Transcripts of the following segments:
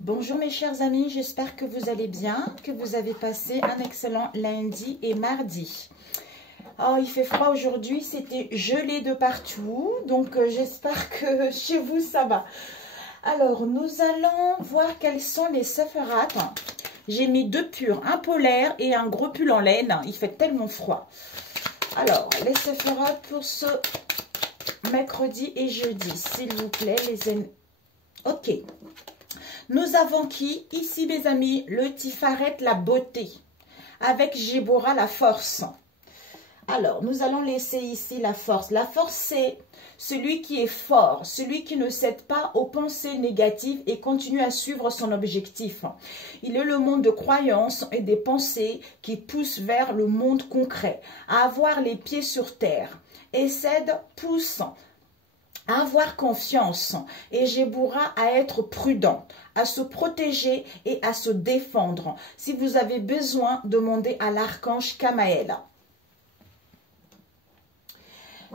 Bonjour mes chers amis, j'espère que vous allez bien, que vous avez passé un excellent lundi et mardi. Oh, il fait froid aujourd'hui, c'était gelé de partout, donc j'espère que chez vous ça va. Alors, nous allons voir quels sont les séphirates. J'ai mis deux purs, un polaire et un gros pull en laine, il fait tellement froid. Alors, les séphirates pour ce mercredi et jeudi, s'il vous plaît, les amis. Ok. Nous avons qui? Ici, mes amis, le Tiferet, la beauté, avec Géborah, la force. Alors, nous allons laisser ici la force. La force, c'est celui qui est fort, celui qui ne cède pas aux pensées négatives et continue à suivre son objectif. Il est le monde de croyances et des pensées qui poussent vers le monde concret, à avoir les pieds sur terre. Et cède, pousse à avoir confiance et Géborah à être prudent, à se protéger et à se défendre. Si vous avez besoin, demandez à l'archange Kamaël.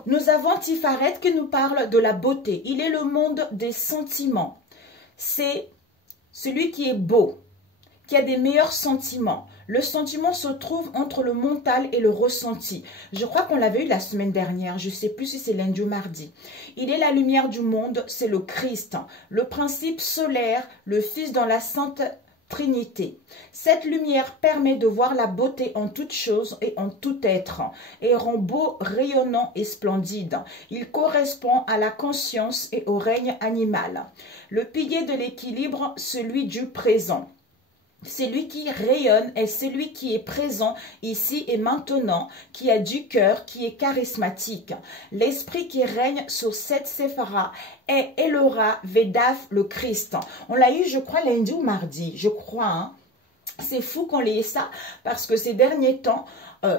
Nous avons Tiferet qui nous parle de la beauté. Il est le monde des sentiments. C'est celui qui est beau, qui a des meilleurs sentiments. Le sentiment se trouve entre le mental et le ressenti. Je crois qu'on l'avait eu la semaine dernière. Je ne sais plus si c'est lundi ou mardi. Il est la lumière du monde, c'est le Christ. Le principe solaire, le Fils dans la Sainte Trinité. Cette lumière permet de voir la beauté en toute chose et en tout être et rend beau, rayonnant et splendide. Il correspond à la conscience et au règne animal. Le pilier de l'équilibre, celui du présent. Celui qui rayonne est celui qui est présent ici et maintenant, qui a du cœur, qui est charismatique. L'esprit qui règne sur cette séphara est Elora Vedaf, le Christ. On l'a eu, je crois, lundi ou mardi, je crois. Hein. C'est fou qu'on l'ait ça, parce que ces derniers temps,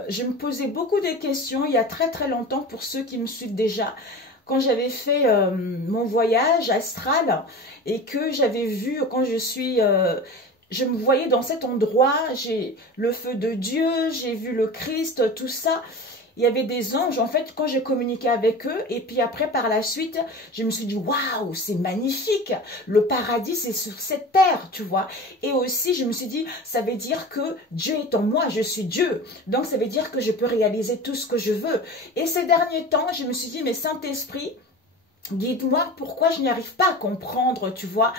je me posais beaucoup de questions, il y a très très longtemps, pour ceux qui me suivent déjà, quand j'avais fait mon voyage astral, et que j'avais vu, quand je me voyais dans cet endroit, j'ai le feu de Dieu, j'ai vu le Christ, tout ça. Il y avait des anges, en fait, quand j'ai communiqué avec eux. Et puis après, par la suite, je me suis dit, waouh, c'est magnifique. Le paradis, c'est sur cette terre, tu vois. Et aussi, je me suis dit, ça veut dire que Dieu est en moi, je suis Dieu. Donc, ça veut dire que je peux réaliser tout ce que je veux. Et ces derniers temps, je me suis dit, mais Saint-Esprit, guide-moi, pourquoi je n'y arrive pas à comprendre, tu vois.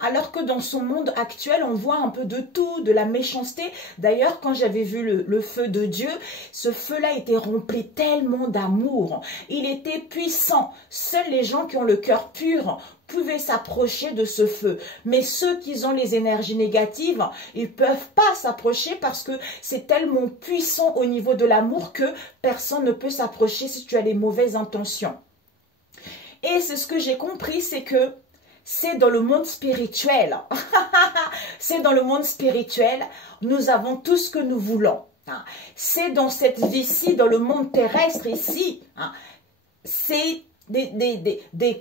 Alors que dans son monde actuel, on voit un peu de tout, de la méchanceté. D'ailleurs, quand j'avais vu le feu de Dieu, ce feu-là était rempli tellement d'amour. Il était puissant. Seuls les gens qui ont le cœur pur pouvaient s'approcher de ce feu. Mais ceux qui ont les énergies négatives, ils ne peuvent pas s'approcher parce que c'est tellement puissant au niveau de l'amour que personne ne peut s'approcher si tu as les mauvaises intentions. Et c'est ce que j'ai compris, c'est que c'est dans le monde spirituel. C'est dans le monde spirituel, nous avons tout ce que nous voulons. C'est dans cette vie-ci, dans le monde terrestre ici. C'est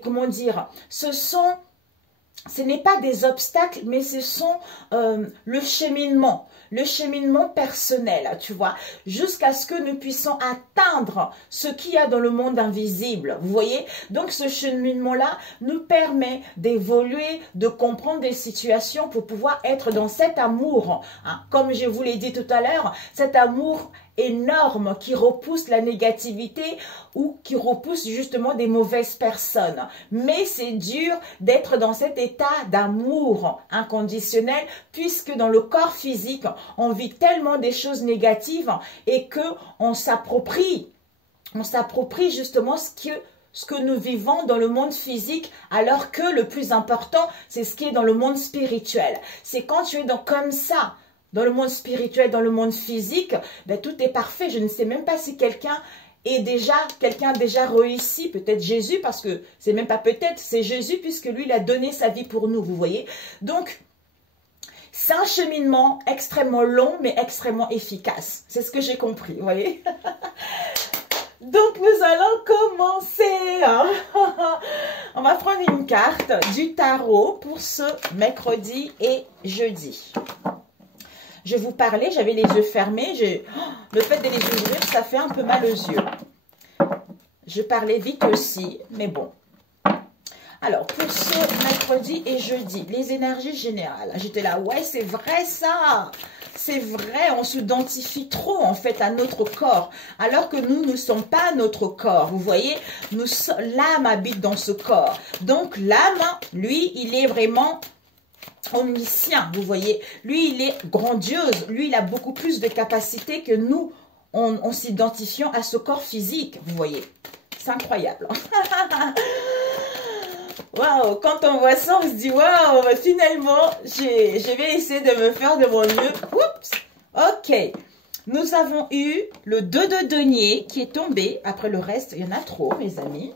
comment dire, ce n'est pas des obstacles, mais ce sont le cheminement personnel, tu vois, jusqu'à ce que nous puissions atteindre ce qu'il y a dans le monde invisible, vous voyez. Donc ce cheminement-là nous permet d'évoluer, de comprendre des situations pour pouvoir être dans cet amour, comme je vous l'ai dit tout à l'heure, cet amour énorme qui repousse la négativité ou qui repousse justement des mauvaises personnes. Mais c'est dur d'être dans cet état d'amour inconditionnel puisque dans le corps physique, on vit tellement des choses négatives et que on s'approprie justement ce que nous vivons dans le monde physique, alors que le plus important, c'est ce qui est dans le monde spirituel. C'est quand tu es comme ça, dans le monde spirituel, dans le monde physique, ben, tout est parfait. Je ne sais même pas si quelqu'un a déjà réussi, peut-être Jésus, parce que c'est même pas peut-être, c'est Jésus, puisque lui, il a donné sa vie pour nous, vous voyez. Donc, c'est un cheminement extrêmement long, mais extrêmement efficace. C'est ce que j'ai compris, vous voyez. Donc, nous allons commencer. On va prendre une carte du tarot pour ce mercredi et jeudi. Je vous parlais, j'avais les yeux fermés. Le fait de les ouvrir, ça fait un peu mal aux yeux. Je parlais vite aussi, mais bon. Alors, pour ce mercredi et jeudi, les énergies générales. J'étais là, ouais, c'est vrai ça. C'est vrai, on s'identifie trop en fait à notre corps, alors que nous ne sommes pas notre corps. Vous voyez, l'âme habite dans ce corps. Donc l'âme, lui, il est vraiment omniscient, vous voyez. Lui, il est grandiose. Lui, il a beaucoup plus de capacités que nous, en s'identifiant à ce corps physique, vous voyez. C'est incroyable. Waouh, quand on voit ça, on se dit, waouh, finalement, je vais essayer de me faire de mon mieux. Oups, ok. Nous avons eu le 2 de denier qui est tombé. Après le reste, il y en a trop, mes amis.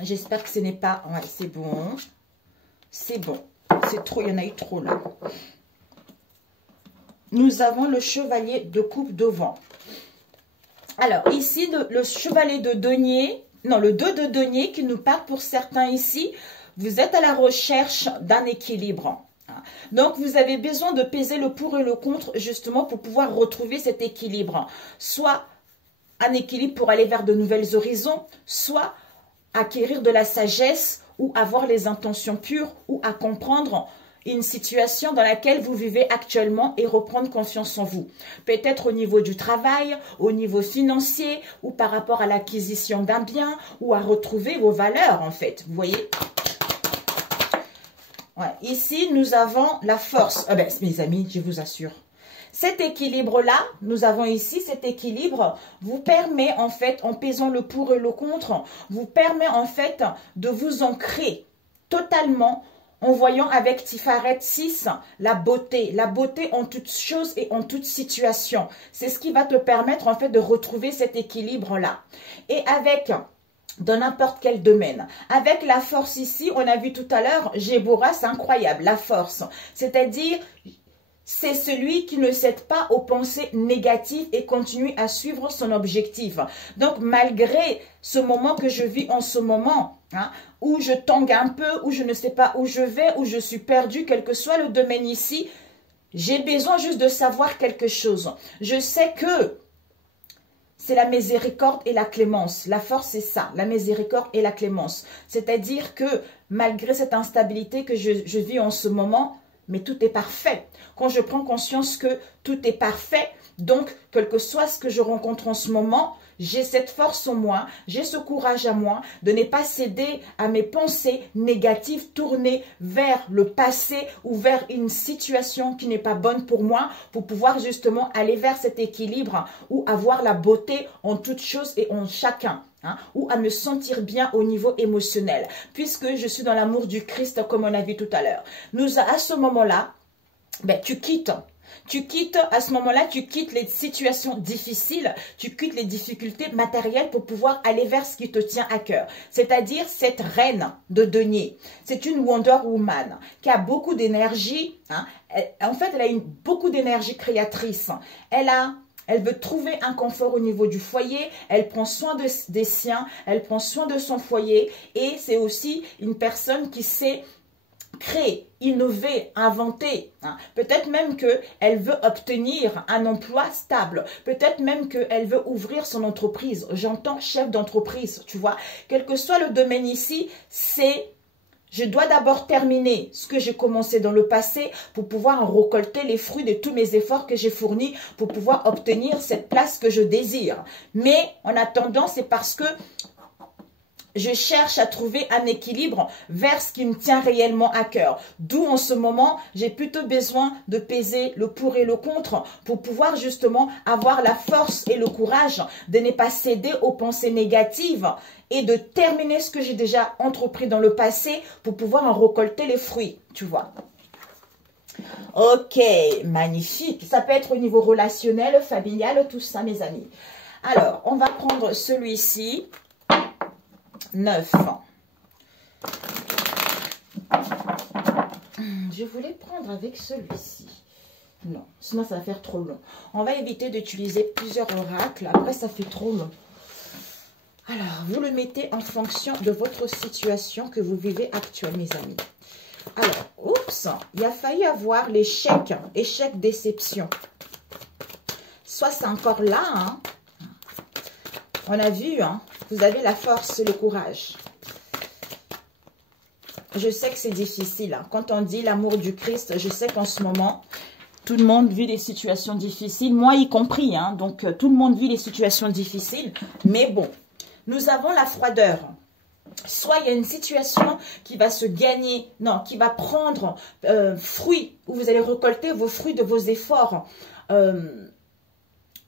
J'espère que ce n'est pas... Ouais, c'est bon. C'est bon. C'est trop, il y en a eu trop là. Nous avons le chevalier de coupe de vent. Alors, ici, le chevalier de denier... Non, le 2 de denier qui nous parle pour certains ici. Vous êtes à la recherche d'un équilibre. Donc, vous avez besoin de peser le pour et le contre justement pour pouvoir retrouver cet équilibre. Soit un équilibre pour aller vers de nouvelles horizons, soit acquérir de la sagesse ou avoir les intentions pures ou à comprendre une situation dans laquelle vous vivez actuellement et reprendre confiance en vous. Peut-être au niveau du travail, au niveau financier ou par rapport à l'acquisition d'un bien ou à retrouver vos valeurs en fait. Vous voyez? Ouais. Ici, nous avons la force. Ah ben, mes amis, je vous assure. Cet équilibre-là, nous avons ici, cet équilibre vous permet en fait, en pesant le pour et le contre, vous permet en fait de vous ancrer totalement en voyant avec Tiferet 6 la beauté en toutes choses et en toute situation. C'est ce qui va te permettre en fait de retrouver cet équilibre-là. Et avec... dans n'importe quel domaine. Avec la force ici, on a vu tout à l'heure, Géborah, c'est incroyable, la force. C'est-à-dire, c'est celui qui ne cède pas aux pensées négatives et continue à suivre son objectif. Donc, malgré ce moment que je vis en ce moment, hein, où je tangue un peu, où je ne sais pas où je vais, où je suis perdue, quel que soit le domaine ici, j'ai besoin juste de savoir quelque chose. Je sais que c'est la miséricorde et la clémence. La force, c'est ça, la miséricorde et la clémence. C'est-à-dire que malgré cette instabilité que je vis en ce moment, mais tout est parfait. Quand je prends conscience que tout est parfait, donc, quel que soit ce que je rencontre en ce moment, j'ai cette force en moi, j'ai ce courage à moi de ne pas céder à mes pensées négatives tournées vers le passé ou vers une situation qui n'est pas bonne pour moi pour pouvoir justement aller vers cet équilibre ou avoir la beauté en toutes choses et en chacun. Hein, ou à me sentir bien au niveau émotionnel, puisque je suis dans l'amour du Christ comme on a vu tout à l'heure. À ce moment-là, ben, tu quittes à ce moment-là, tu quittes les situations difficiles, tu quittes les difficultés matérielles pour pouvoir aller vers ce qui te tient à cœur. C'est-à-dire cette reine de denier. C'est une Wonder Woman qui a beaucoup d'énergie. Hein. En fait, elle a beaucoup d'énergie créatrice. Elle veut trouver un confort au niveau du foyer, elle prend soin des siens, elle prend soin de son foyer et c'est aussi une personne qui sait créer, innover, inventer. Hein. Peut-être même qu'elle veut obtenir un emploi stable. Peut-être même qu'elle veut ouvrir son entreprise. J'entends chef d'entreprise, tu vois. Quel que soit le domaine ici, c'est... Je dois d'abord terminer ce que j'ai commencé dans le passé pour pouvoir récolter les fruits de tous mes efforts que j'ai fournis pour pouvoir obtenir cette place que je désire. Mais en attendant, c'est parce que je cherche à trouver un équilibre vers ce qui me tient réellement à cœur. D'où en ce moment, j'ai plutôt besoin de peser le pour et le contre pour pouvoir justement avoir la force et le courage de ne pas céder aux pensées négatives et de terminer ce que j'ai déjà entrepris dans le passé pour pouvoir en récolter les fruits, tu vois. Ok, magnifique. Ça peut être au niveau relationnel, familial, tout ça, mes amis. Alors, on va prendre celui-ci. 9. Je voulais prendre avec celui-ci. Non, sinon ça va faire trop long. On va éviter d'utiliser plusieurs oracles. Après, ça fait trop long. Alors, vous le mettez en fonction de votre situation que vous vivez actuelle, mes amis. Alors, oups, il a failli avoir l'échec, échec déception. Soit c'est encore là, hein. On a vu, hein. Vous avez la force et le courage. je sais que c'est difficile. Hein. Quand on dit l'amour du Christ, je sais qu'en ce moment, tout le monde vit des situations difficiles, moi y compris. Hein. Donc, tout le monde vit des situations difficiles. Mais bon, nous avons la froideur. Soit il y a une situation qui va se gagner, non, qui va prendre fruit, où vous allez récolter vos fruits de vos efforts.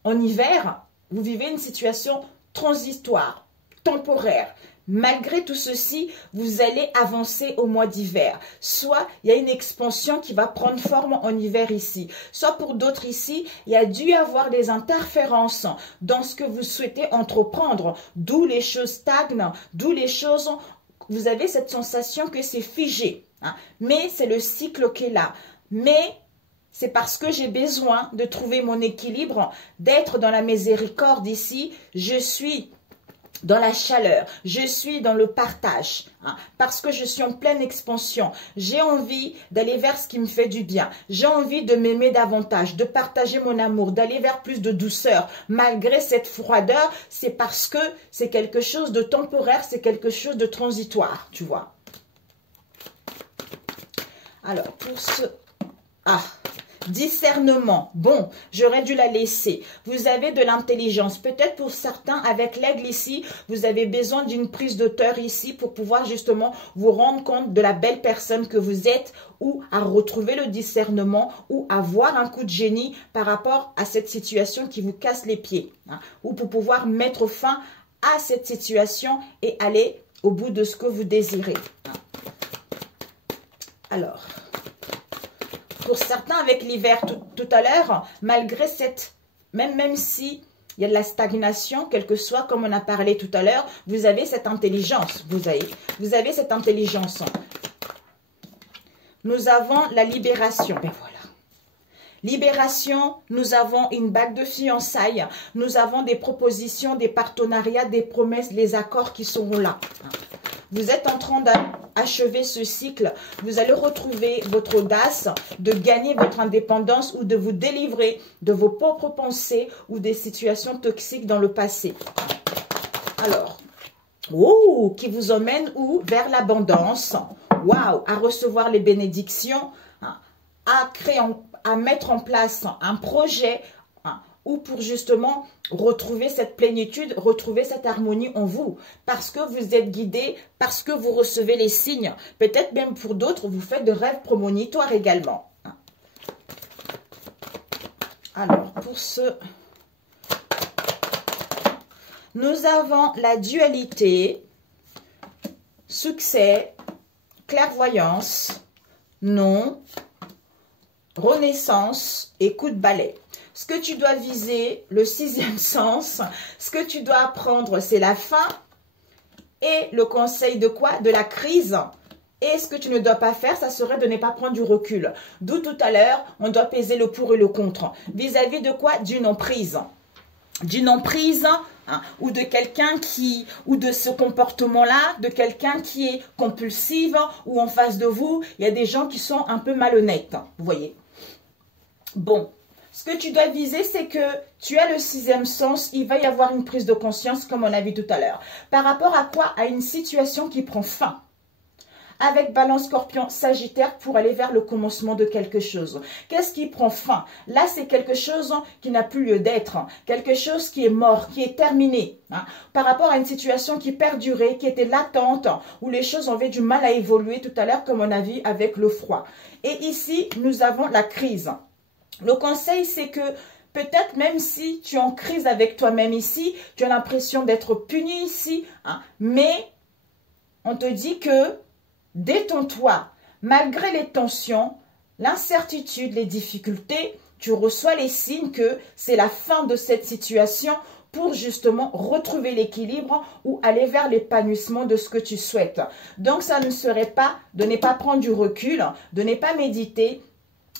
En hiver, vous vivez une situation transitoire, temporaire. Malgré tout ceci, vous allez avancer au mois d'hiver. Soit il y a une expansion qui va prendre forme en hiver ici. Soit pour d'autres ici, il y a dû y avoir des interférences dans ce que vous souhaitez entreprendre. D'où les choses stagnent, d'où les choses... Vous avez cette sensation que c'est figé. Hein. Mais c'est le cycle qui est là. Mais... c'est parce que j'ai besoin de trouver mon équilibre, d'être dans la miséricorde ici. Je suis dans la chaleur, je suis dans le partage, hein, parce que je suis en pleine expansion. J'ai envie d'aller vers ce qui me fait du bien. J'ai envie de m'aimer davantage, de partager mon amour, d'aller vers plus de douceur. Malgré cette froideur, c'est parce que c'est quelque chose de temporaire, c'est quelque chose de transitoire, tu vois. Alors, pour ce... Ah, discernement. Bon, j'aurais dû la laisser. Vous avez de l'intelligence. Peut-être pour certains, avec l'aigle ici, vous avez besoin d'une prise d'auteur ici pour pouvoir justement vous rendre compte de la belle personne que vous êtes ou à retrouver le discernement ou avoir un coup de génie par rapport à cette situation qui vous casse les pieds. Hein, ou pour pouvoir mettre fin à cette situation et aller au bout de ce que vous désirez. Hein. Alors... pour certains, avec l'hiver tout à l'heure, malgré cette... Même si il y a de la stagnation, quel que soit, comme on a parlé tout à l'heure, vous avez cette intelligence. Vous avez cette intelligence. Nous avons la libération. Ben voilà. Libération, nous avons une bague de fiançailles. Nous avons des propositions, des partenariats, des promesses, les accords qui seront là. Vous êtes en train d'achever ce cycle. Vous allez retrouver votre audace de gagner votre indépendance ou de vous délivrer de vos propres pensées ou des situations toxiques dans le passé. Alors, oh, qui vous emmène où? Vers l'abondance. Waouh, à recevoir les bénédictions, à créer, à mettre en place un projet, ou pour justement retrouver cette plénitude, retrouver cette harmonie en vous. Parce que vous êtes guidé, parce que vous recevez les signes. Peut-être même pour d'autres, vous faites de rêves prémonitoires également. Alors, pour ce... nous avons la dualité, succès, clairvoyance, non, renaissance et coup de balai. Ce que tu dois viser, le sixième sens, ce que tu dois apprendre, c'est la fin et le conseil de quoi? De la crise. Et ce que tu ne dois pas faire, ça serait de ne pas prendre du recul. D'où tout à l'heure, on doit peser le pour et le contre. Vis-à-vis de quoi? D'une emprise. D'une emprise, hein, ou de quelqu'un qui, ou de ce comportement-là, de quelqu'un qui est compulsif, ou en face de vous, il y a des gens qui sont un peu malhonnêtes. Vous voyez? Bon. Ce que tu dois viser, c'est que tu as le sixième sens, il va y avoir une prise de conscience, comme on a vu tout à l'heure. Par rapport à quoi? À une situation qui prend fin. Avec Balance, Scorpion, Sagittaire pour aller vers le commencement de quelque chose. Qu'est-ce qui prend fin? Là, c'est quelque chose qui n'a plus lieu d'être. Quelque chose qui est mort, qui est terminé. Hein. Par rapport à une situation qui perdurait, qui était latente, où les choses avaient du mal à évoluer tout à l'heure, comme on a vu avec le froid. Et ici, nous avons la crise. Le conseil, c'est que peut-être même si tu es en crise avec toi-même ici, tu as l'impression d'être puni ici, hein, mais on te dit que détends-toi. Malgré les tensions, l'incertitude, les difficultés, tu reçois les signes que c'est la fin de cette situation pour justement retrouver l'équilibre ou aller vers l'épanouissement de ce que tu souhaites. Donc, ça ne serait pas de ne pas prendre du recul, de ne pas méditer,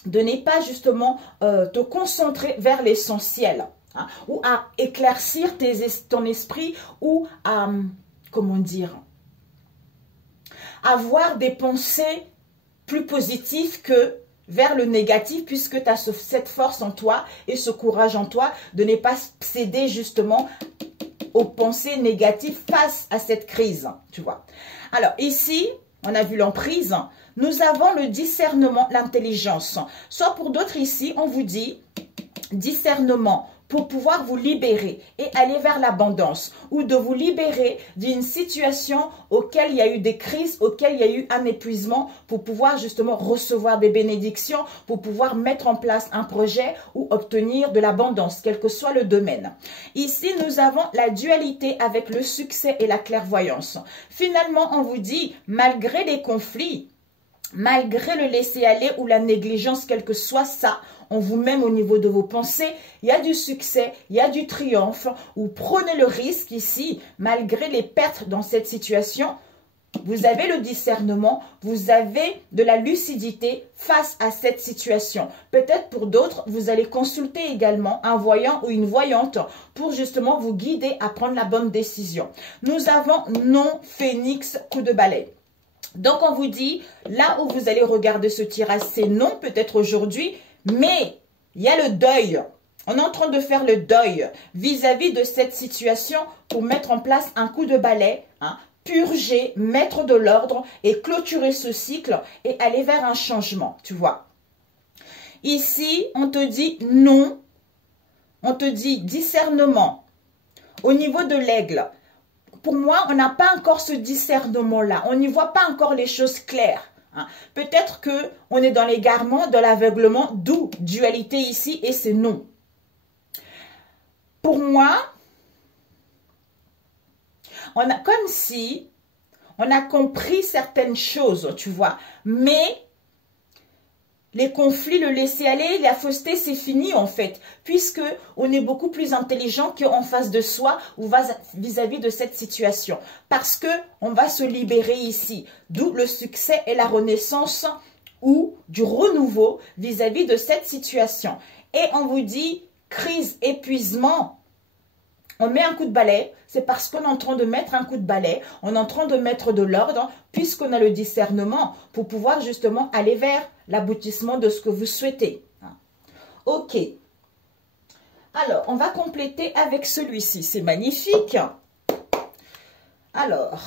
de ne pas justement te concentrer vers l'essentiel, hein, ou à éclaircir ton esprit ou à, comment dire, avoir des pensées plus positives que vers le négatif, puisque tu as cette force en toi et ce courage en toi de ne pas céder justement aux pensées négatives face à cette crise, tu vois. Alors ici, on a vu l'emprise. Nous avons le discernement, l'intelligence. Soit pour d'autres ici, on vous dit discernement pour pouvoir vous libérer et aller vers l'abondance, ou de vous libérer d'une situation auquel il y a eu des crises, auquel il y a eu un épuisement, pour pouvoir justement recevoir des bénédictions, pour pouvoir mettre en place un projet ou obtenir de l'abondance, quel que soit le domaine. Ici, nous avons la dualité avec le succès et la clairvoyance. Finalement, on vous dit, malgré les conflits, malgré le laisser-aller ou la négligence, quel que soit ça, en vous-même au niveau de vos pensées, il y a du succès, il y a du triomphe, ou prenez le risque ici, malgré les pertes dans cette situation, vous avez le discernement, vous avez de la lucidité face à cette situation. Peut-être pour d'autres, vous allez consulter également un voyant ou une voyante pour justement vous guider à prendre la bonne décision. Nous avons non, phénix, coup de balai. Donc, on vous dit, là où vous allez regarder ce tirage, c'est non, peut-être aujourd'hui, mais il y a le deuil. On est en train de faire le deuil vis-à-vis de cette situation pour mettre en place un coup de balai, purger, mettre de l'ordre et clôturer ce cycle et aller vers un changement, tu vois. Ici, on te dit non, on te dit discernement. Au niveau de l'aigle, pour moi, on n'a pas encore ce discernement-là. On n'y voit pas encore les choses claires. Peut-être qu'on est dans l'égarement, dans l'aveuglement, d'où dualité ici et c'est non. Pour moi, on a comme si on a compris certaines choses, tu vois, mais les conflits, le laisser-aller, la fausseté, c'est fini en fait, puisque on est beaucoup plus intelligent qu'en face de soi ou vis-à-vis de cette situation, parce que on va se libérer ici, d'où le succès et la renaissance ou du renouveau vis-à-vis de cette situation. Et on vous dit crise, épuisement. On met un coup de balai, c'est parce qu'on est en train de mettre un coup de balai, on est en train de mettre de l'ordre, puisqu'on a le discernement pour pouvoir justement aller vers l'aboutissement de ce que vous souhaitez. Ok. Alors, on va compléter avec celui-ci. C'est magnifique. Alors,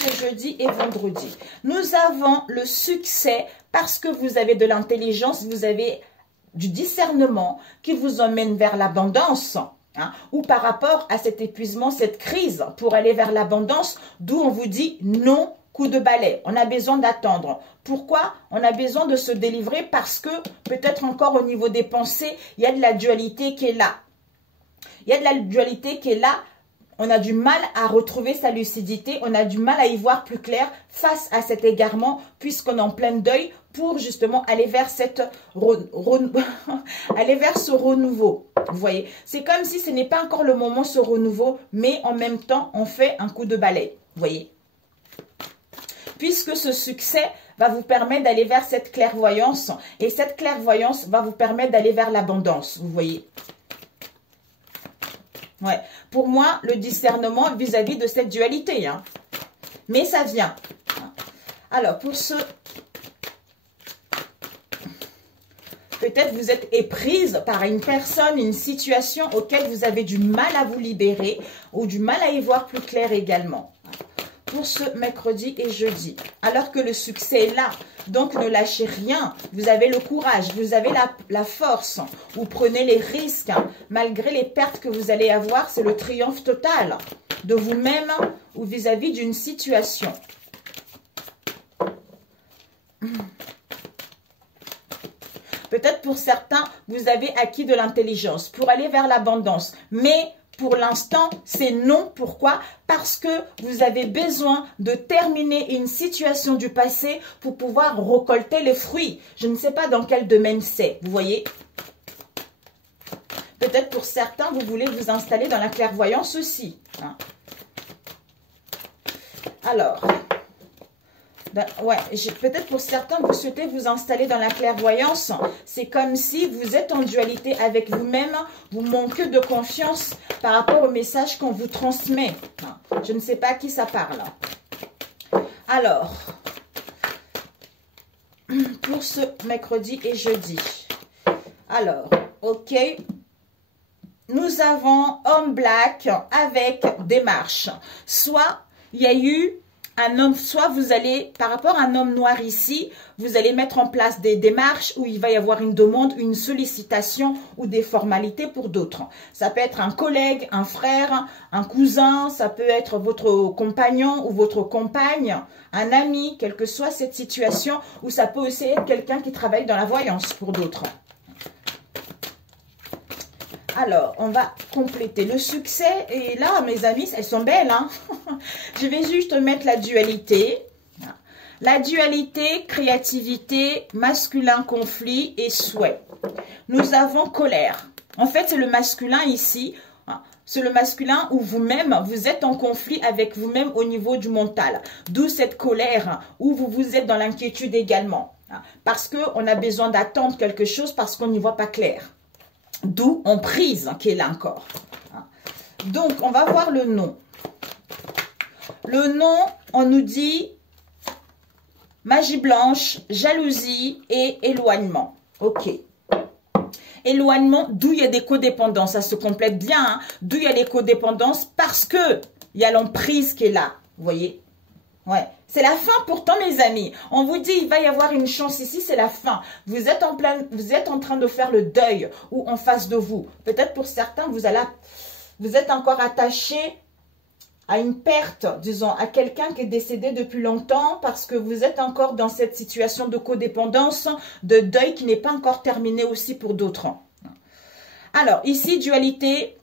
c'est jeudi et vendredi. Nous avons le succès parce que vous avez de l'intelligence, vous avez du discernement qui vous emmène vers l'abondance, ou par rapport à cet épuisement, cette crise, pour aller vers l'abondance, d'où on vous dit non, coup de balai. On a besoin d'attendre. Pourquoi? On a besoin de se délivrer parce que peut-être encore au niveau des pensées, il y a de la dualité qui est là. Il y a de la dualité qui est là. On a du mal à retrouver sa lucidité, on a du mal à y voir plus clair face à cet égarement puisqu'on est en plein deuil pour justement aller vers aller vers ce renouveau. Vous voyez, c'est comme si ce n'est pas encore le moment ce renouveau, mais en même temps on fait un coup de balai. Vous voyez, puisque ce succès va vous permettre d'aller vers cette clairvoyance et cette clairvoyance va vous permettre d'aller vers l'abondance. Vous voyez. Ouais. Pour moi, le discernement vis-à-vis de cette dualité. Mais ça vient. Alors, pour ceux... Peut-être vous êtes éprise par une personne, une situation auquel vous avez du mal à vous libérer ou du mal à y voir plus clair également. Pour ce mercredi et jeudi. Alors que le succès est là. Donc, ne lâchez rien. Vous avez le courage, vous avez la force. Vous prenez les risques. Malgré les pertes que vous allez avoir, c'est le triomphe total de vous-même ou vis-à-vis d'une situation. Peut-être pour certains, vous avez acquis de l'intelligence pour aller vers l'abondance. Mais pour l'instant, c'est non. Pourquoi? Parce que vous avez besoin de terminer une situation du passé pour pouvoir récolter les fruits. Je ne sais pas dans quel domaine c'est. Vous voyez? Peut-être pour certains, vous voulez vous installer dans la clairvoyance aussi. Alors... ouais, peut-être pour certains, vous souhaitez vous installer dans la clairvoyance. C'est comme si vous êtes en dualité avec vous-même. Vous manquez de confiance par rapport au message qu'on vous transmet. Je ne sais pas à qui ça parle. Alors, pour ce mercredi et jeudi. Alors, ok. nous avons homme black avec démarche. Soit il y a eu un homme, soit vous allez, par rapport à un homme noir ici, vous allez mettre en place des démarches où il va y avoir une demande, une sollicitation ou des formalités pour d'autres. Ça peut être un collègue, un frère, un cousin, ça peut être votre compagnon ou votre compagne, un ami, quelle que soit cette situation, ou ça peut aussi être quelqu'un qui travaille dans la voyance pour d'autres. Alors, on va compléter. Le succès est là, mes amis, elles sont belles. Hein. Je vais juste mettre la dualité. La dualité, créativité, masculin, conflit et souhait. Nous avons colère. En fait, c'est le masculin ici. C'est le masculin où vous-même, vous êtes en conflit avec vous-même au niveau du mental. D'où cette colère où vous êtes dans l'inquiétude également. Parce qu'on a besoin d'attendre quelque chose parce qu'on n'y voit pas clair. D'où on prise qui est là encore. Donc, on va voir le nom. Le nom, on nous dit magie blanche, jalousie et éloignement. Ok. Éloignement, d'où il y a des codépendances. Ça se complète bien. Hein? D'où il y a les codépendances parce que il y a l'emprise qui est là. Vous voyez? Ouais. C'est la fin pourtant, mes amis. On vous dit, il va y avoir une chance ici, c'est la fin. Vous êtes en train de faire le deuil ou en face de vous. Peut-être pour certains, vous êtes encore attaché à une perte, disons, à quelqu'un qui est décédé depuis longtemps parce que vous êtes encore dans cette situation de codépendance, de deuil qui n'est pas encore terminé aussi pour d'autres. Alors, ici, dualité.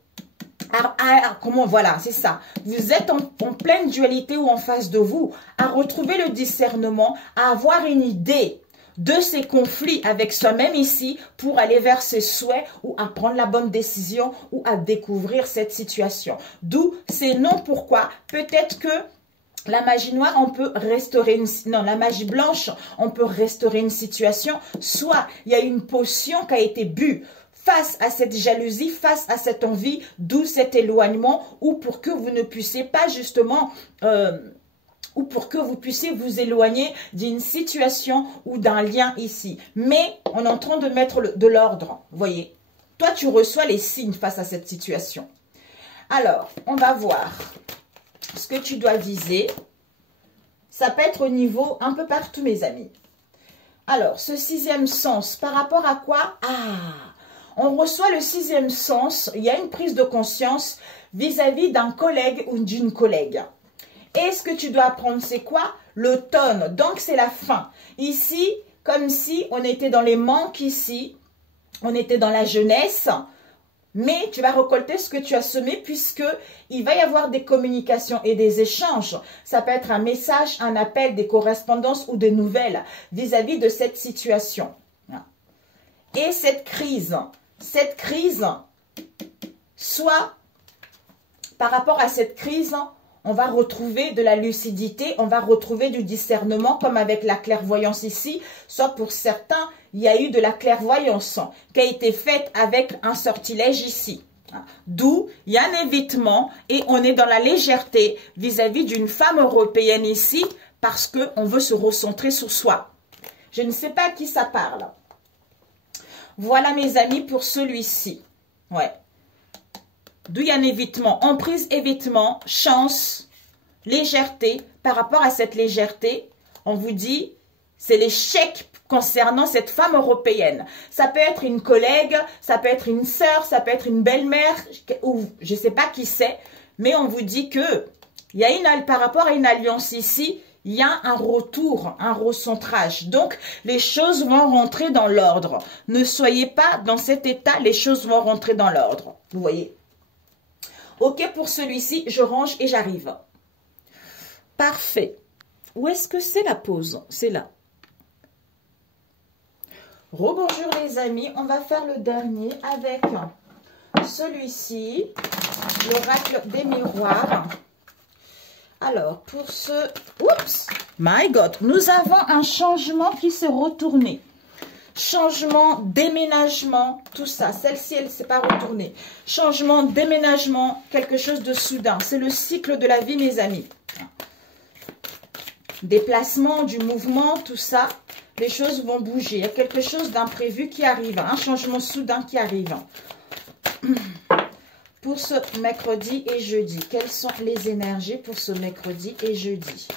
Comment, voilà, c'est ça. Vous êtes en pleine dualité ou en face de vous, à retrouver le discernement, à avoir une idée de ces conflits avec soi-même ici pour aller vers ses souhaits ou à prendre la bonne décision ou à découvrir cette situation. D'où ces noms pourquoi. Peut-être que la magie noire, on peut restaurer la magie blanche, on peut restaurer une situation. Soit il y a une potion qui a été bue face à cette jalousie, face à cette envie, d'où cet éloignement, ou pour que vous ne puissiez pas justement, ou pour que vous puissiez vous éloigner d'une situation ou d'un lien ici. Mais on est en train de mettre de l'ordre, vous voyez. Toi, tu reçois les signes face à cette situation. Alors, on va voir ce que tu dois viser. Ça peut être au niveau un peu partout, mes amis. Alors, ce sixième sens, par rapport à quoi? On reçoit le sixième sens, il y a une prise de conscience vis-à-vis d'un collègue ou d'une collègue. Et ce que tu dois apprendre, c'est quoi? L'automne, donc c'est la fin. Ici, comme si on était dans les manques ici, on était dans la jeunesse, mais tu vas récolter ce que tu as semé puisque il va y avoir des communications et des échanges. Ça peut être un message, un appel, des correspondances ou des nouvelles vis-à-vis de cette situation. Et cette crise, soit par rapport à cette crise, on va retrouver de la lucidité, on va retrouver du discernement comme avec la clairvoyance ici, soit pour certains, il y a eu de la clairvoyance qui a été faite avec un sortilège ici. D'où il y a un évitement et on est dans la légèreté vis-à-vis d'une femme européenne ici parce qu'on veut se recentrer sur soi. Je ne sais pas à qui ça parle. Voilà mes amis pour celui-ci. Ouais. D'où il y a un évitement. Emprise, évitement, chance, légèreté. Par rapport à cette légèreté, on vous dit, c'est l'échec concernant cette femme européenne. Ça peut être une collègue, ça peut être une sœur, ça peut être une belle-mère, ou je ne sais pas qui c'est, mais on vous dit que il y a par rapport à une alliance ici, il y a un retour, un recentrage. Donc, les choses vont rentrer dans l'ordre. Ne soyez pas dans cet état, les choses vont rentrer dans l'ordre. Vous voyez? Ok, pour celui-ci, je range et j'arrive. Parfait. Où est-ce que c'est la pause? C'est là. Rebonjour les amis, on va faire le dernier avec celui-ci, l'oracle des miroirs. Alors, pour ce... Oups! My God! Nous avons un changement qui s'est retourné. Changement, déménagement, tout ça. Celle-ci, elle ne s'est pas retournée. Changement, déménagement, quelque chose de soudain. C'est le cycle de la vie, mes amis. Déplacement, du mouvement, tout ça. Les choses vont bouger. Il y a quelque chose d'imprévu qui arrive. Un changement soudain qui arrive. pour ce mercredi et jeudi. Quelles sont les énergies pour ce mercredi et jeudi?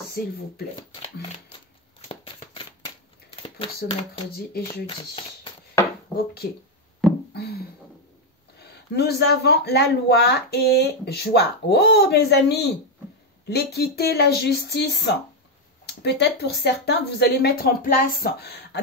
S'il vous plaît. Pour ce mercredi et jeudi. Ok. Nous avons la loi et joie. Oh, mes amis, l'équité, la justice. Peut-être pour certains, vous allez mettre en place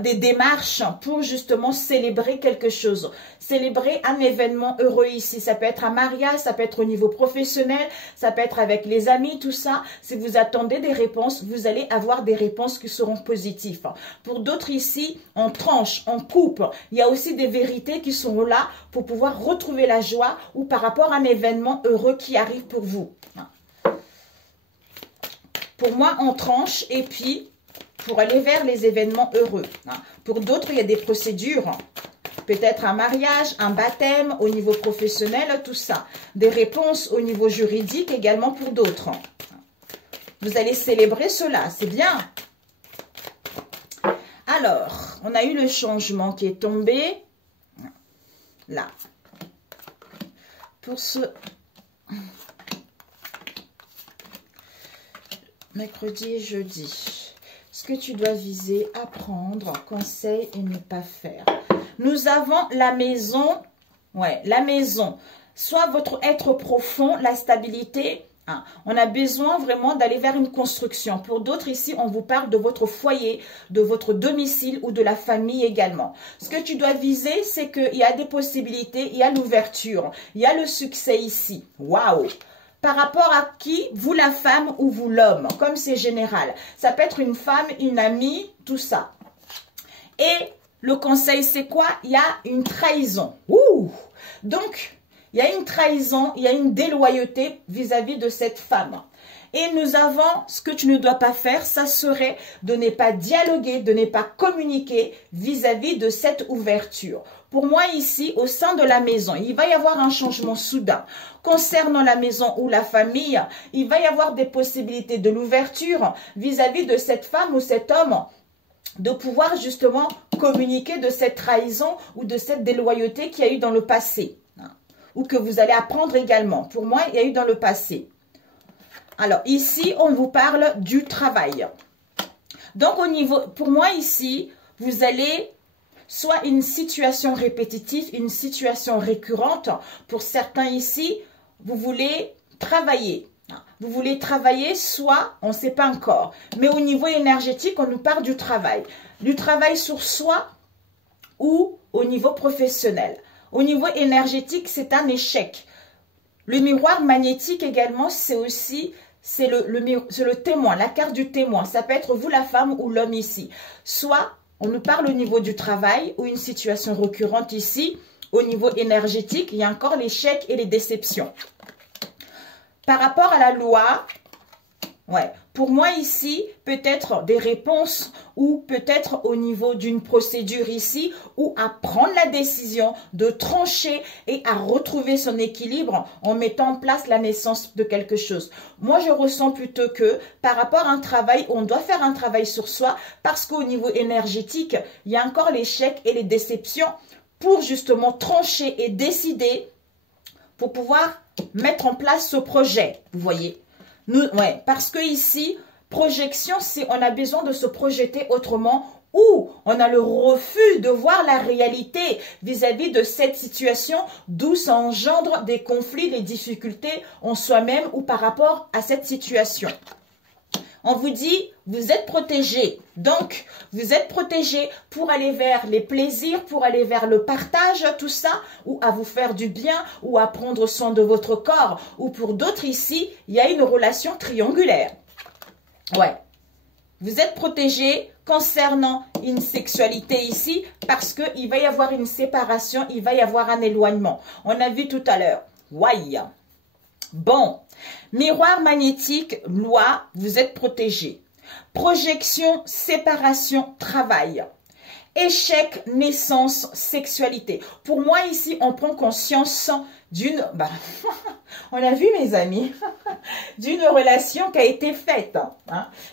des démarches pour justement célébrer quelque chose. Célébrer un événement heureux ici. Ça peut être un mariage, ça peut être au niveau professionnel, ça peut être avec les amis, tout ça. Si vous attendez des réponses, vous allez avoir des réponses qui seront positives. Pour d'autres ici, on tranche, on coupe. Il y a aussi des vérités qui sont là pour pouvoir retrouver la joie ou par rapport à un événement heureux qui arrive pour vous. Pour moi, on tranche et puis pour aller vers les événements heureux. Pour d'autres, il y a des procédures. Peut-être un mariage, un baptême au niveau professionnel, tout ça. Des réponses au niveau juridique également pour d'autres. Vous allez célébrer cela, c'est bien. Alors, on a eu le changement qui est tombé. Là. Pour ce mercredi et jeudi. Ce que tu dois viser, apprendre, conseil et ne pas faire. Nous avons la maison. Ouais, la maison. Soit votre être profond, la stabilité. On a besoin vraiment d'aller vers une construction. Pour d'autres ici, on vous parle de votre foyer, de votre domicile ou de la famille également. Ce que tu dois viser, c'est qu'il y a des possibilités, il y a l'ouverture, il y a le succès ici. Waouh! Par rapport à qui? Vous la femme ou vous l'homme, comme c'est général. Ça peut être une femme, une amie, tout ça. Et le conseil, c'est quoi? Il y a une trahison. Ouh! Donc, il y a une trahison, il y a une déloyauté vis-à-vis de cette femme. Et nous avons, ce que tu ne dois pas faire, ça serait de ne pas dialoguer, de ne pas communiquer vis-à-vis de cette ouverture. Pour moi ici, au sein de la maison, il va y avoir un changement soudain. Concernant la maison ou la famille, il va y avoir des possibilités de l'ouverture vis-à-vis de cette femme ou cet homme, de pouvoir justement communiquer de cette trahison ou de cette déloyauté qu'il y a eu dans le passé. Ou que vous allez apprendre également. Pour moi, il y a eu dans le passé. Alors, ici, on vous parle du travail. Donc, au niveau, pour moi, ici, vous allez, soit une situation répétitive, une situation récurrente. Pour certains ici, vous voulez travailler. Vous voulez travailler, soit, on ne sait pas encore. Mais au niveau énergétique, on nous parle du travail. Du travail sur soi ou au niveau professionnel. Au niveau énergétique, c'est un échec. Le miroir magnétique également, c'est aussi, c'est le témoin, la carte du témoin. Ça peut être vous la femme ou l'homme ici. Soit on nous parle au niveau du travail ou une situation récurrente ici. Au niveau énergétique, il y a encore l'échec et les déceptions. Par rapport à la loi, ouais, pour moi ici, peut-être des réponses ou peut-être au niveau d'une procédure ici ou à prendre la décision de trancher et à retrouver son équilibre en mettant en place la naissance de quelque chose. Moi, je ressens plutôt que par rapport à un travail, on doit faire un travail sur soi parce qu'au niveau énergétique, il y a encore l'échec et les déceptions pour justement trancher et décider pour pouvoir mettre en place ce projet, vous voyez. Ouais, parce que ici, projection, c'est on a besoin de se projeter autrement ou on a le refus de voir la réalité vis-à-vis de cette situation, d'où ça engendre des conflits, des difficultés en soi-même ou par rapport à cette situation. On vous dit, vous êtes protégé. Donc, vous êtes protégé pour aller vers les plaisirs, pour aller vers le partage, tout ça, ou à vous faire du bien, ou à prendre soin de votre corps. Ou pour d'autres ici, il y a une relation triangulaire. Ouais. Vous êtes protégé concernant une sexualité ici, parce qu'il va y avoir une séparation, il va y avoir un éloignement. On a vu tout à l'heure. Ouais. Bon, miroir magnétique, loi, vous êtes protégé. Projection, séparation, travail. Échec, naissance, sexualité. Pour moi, ici, on prend conscience d'une... on a vu, mes amis, d'une relation qui a été faite,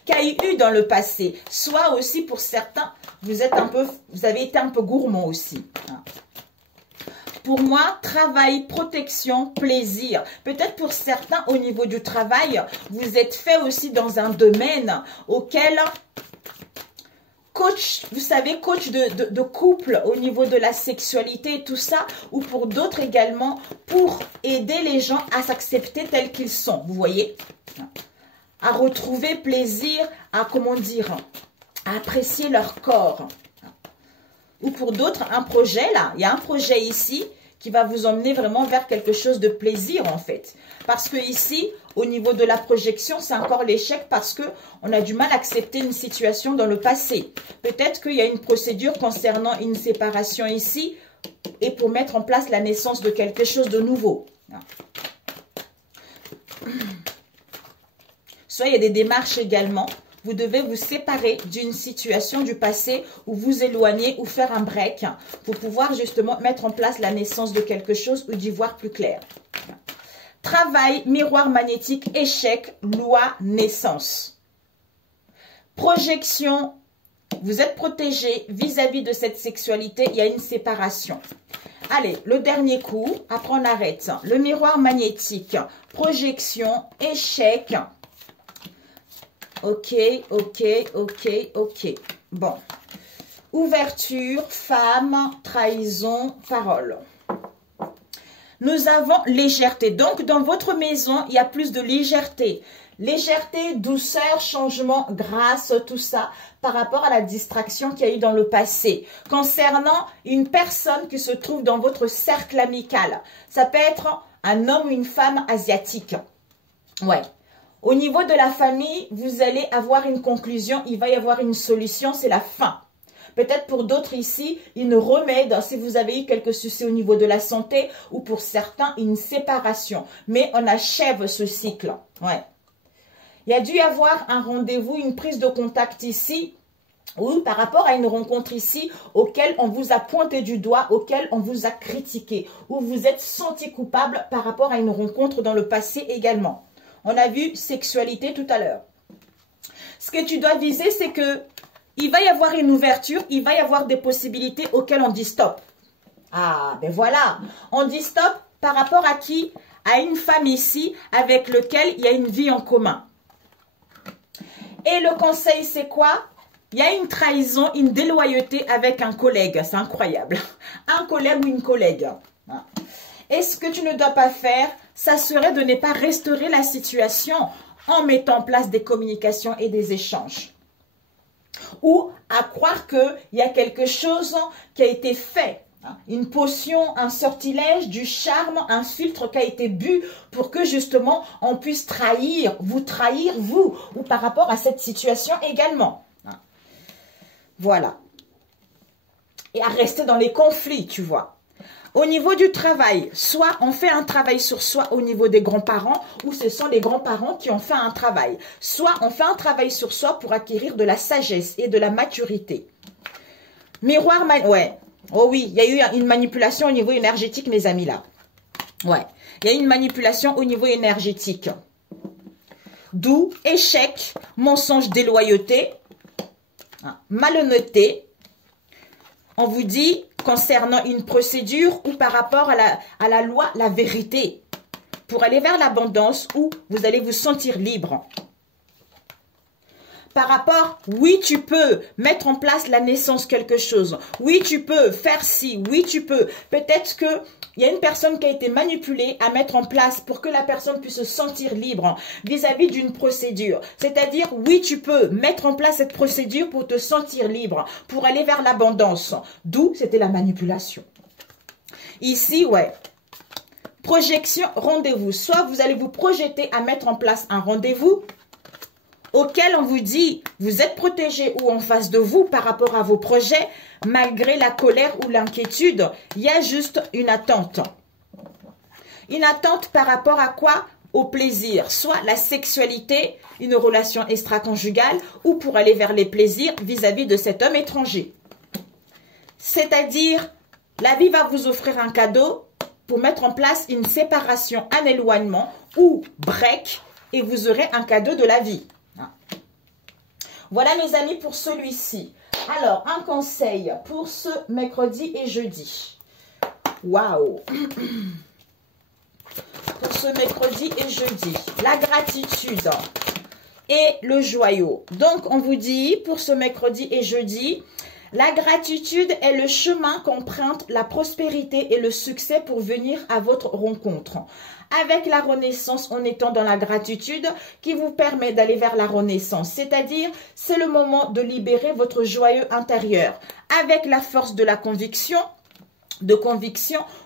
qui a eu dans le passé. Soit aussi, pour certains, vous avez été un peu gourmand aussi. Pour moi, travail, protection, plaisir. Peut-être pour certains, au niveau du travail, vous êtes fait aussi dans un domaine auquel... Coach, vous savez, coach de couple au niveau de la sexualité et tout ça, ou pour d'autres également, pour aider les gens à s'accepter tels qu'ils sont, vous voyez, à retrouver plaisir, à, comment dire, à apprécier leur corps. Ou pour d'autres, un projet là, il y a un projet ici qui va vous emmener vraiment vers quelque chose de plaisir en fait. Parce que ici, au niveau de la projection, c'est encore l'échec parce que on a du mal à accepter une situation dans le passé. Peut-être qu'il y a une procédure concernant une séparation ici et pour mettre en place la naissance de quelque chose de nouveau. Soit il y a des démarches également. Vous devez vous séparer d'une situation du passé ou vous éloigner ou faire un break pour pouvoir justement mettre en place la naissance de quelque chose ou d'y voir plus clair. Travail, miroir magnétique, échec, loi, naissance. Projection, vous êtes protégé vis-à-vis de cette sexualité, il y a une séparation. Allez, le dernier coup, après on arrête. Le miroir magnétique, projection, échec. Ok, ok, ok, ok. Bon. Ouverture, femme, trahison, parole. Nous avons légèreté. Donc, dans votre maison, il y a plus de légèreté. Légèreté, douceur, changement, grâce, tout ça, par rapport à la distraction qu'il y a eu dans le passé. Concernant une personne qui se trouve dans votre cercle amical, ça peut être un homme ou une femme asiatique. Ouais. Au niveau de la famille, vous allez avoir une conclusion, il va y avoir une solution, c'est la fin. Peut-être pour d'autres ici, une remède si vous avez eu quelques soucis au niveau de la santé ou pour certains, une séparation. Mais on achève ce cycle. Ouais. Il y a dû y avoir un rendez-vous, une prise de contact ici ou par rapport à une rencontre ici auquel on vous a pointé du doigt, auquel on vous a critiqué ou vous êtes senti coupable par rapport à une rencontre dans le passé également. On a vu sexualité tout à l'heure. Ce que tu dois viser, c'est que il va y avoir une ouverture, il va y avoir des possibilités auxquelles on dit stop. Ah, ben voilà. On dit stop par rapport à qui? À une femme ici avec laquelle il y a une vie en commun. Et le conseil, c'est quoi? Il y a une trahison, une déloyauté avec un collègue. C'est incroyable. Un collègue ou une collègue. Et ce que tu ne dois pas faire, ça serait de ne pas restaurer la situation en mettant en place des communications et des échanges. Ou à croire qu'il y a quelque chose qui a été fait. Une potion, un sortilège, du charme, un filtre qui a été bu pour que justement on puisse trahir, vous, ou par rapport à cette situation également. Voilà. Et à rester dans les conflits, tu vois. Au niveau du travail, soit on fait un travail sur soi au niveau des grands-parents, ou ce sont les grands-parents qui ont fait un travail. Soit on fait un travail sur soi pour acquérir de la sagesse et de la maturité. Miroir, ouais. Oh oui, il y a eu une manipulation au niveau énergétique, mes amis, là. Ouais, il y a eu une manipulation au niveau énergétique. D'où échec, mensonge, déloyauté, malhonnêteté. On vous dit concernant une procédure ou par rapport à la loi, la vérité. Pour aller vers l'abondance où vous allez vous sentir libre. Par rapport, oui, tu peux mettre en place la naissance quelque chose. Oui, tu peux faire ci. Oui, tu peux. Peut-être que il y a une personne qui a été manipulée à mettre en place pour que la personne puisse se sentir libre vis-à-vis d'une procédure. C'est-à-dire, oui, tu peux mettre en place cette procédure pour te sentir libre, pour aller vers l'abondance. D'où c'était la manipulation. Ici, ouais. Projection, rendez-vous. Soit vous allez vous projeter à mettre en place un rendez-vous auquel on vous dit, vous êtes protégé ou en face de vous par rapport à vos projets, malgré la colère ou l'inquiétude, il y a juste une attente. Une attente par rapport à quoi? Au plaisir, soit la sexualité, une relation extra-conjugale, ou pour aller vers les plaisirs vis-à-vis de cet homme étranger. C'est-à-dire, la vie va vous offrir un cadeau pour mettre en place une séparation, un éloignement ou break, et vous aurez un cadeau de la vie. Voilà mes amis pour celui-ci. Alors, un conseil pour ce mercredi et jeudi. Waouh! Pour ce mercredi et jeudi, la gratitude et le joyau. Donc, on vous dit, pour ce mercredi et jeudi, la gratitude est le chemin qu'emprunte la prospérité et le succès pour venir à votre rencontre. Avec la renaissance, en étant dans la gratitude qui vous permet d'aller vers la renaissance. C'est-à-dire, c'est le moment de libérer votre joyau intérieur. Avec la force de la conviction,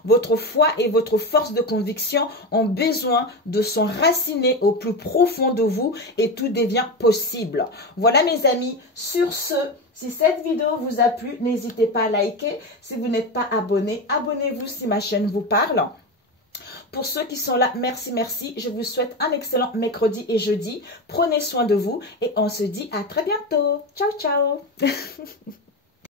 votre foi et votre force de conviction ont besoin de s'enraciner au plus profond de vous et tout devient possible. Voilà mes amis, sur ce, si cette vidéo vous a plu, n'hésitez pas à liker. Si vous n'êtes pas abonné, abonnez-vous si ma chaîne vous parle. Pour ceux qui sont là, merci, merci. Je vous souhaite un excellent mercredi et jeudi. Prenez soin de vous et on se dit à très bientôt. Ciao, ciao.